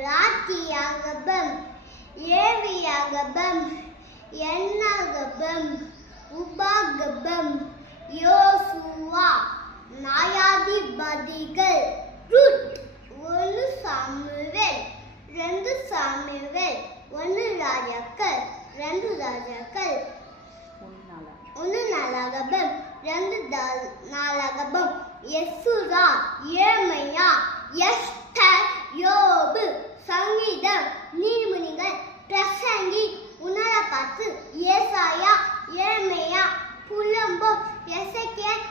ராத்தியாகபம் ஏவியாகபம் என்னாகபம் உபாகபம் யோசுவா நியாயாதிபதிகள் Ruth 1 Samuel 2 Samuel 1 ராஜாக்கள் 2 ராஜாக்கள் 1 நாளாகபம் 2 நாளாகபம் எசுரா ஏமையா எஸ்தர் யோபு சங்கீதம் நீதிமொழிகள் பிரசங்கி உணரப்பாத்து ஏசாயா ஏமையா புலம்போ எசேக்கியேல்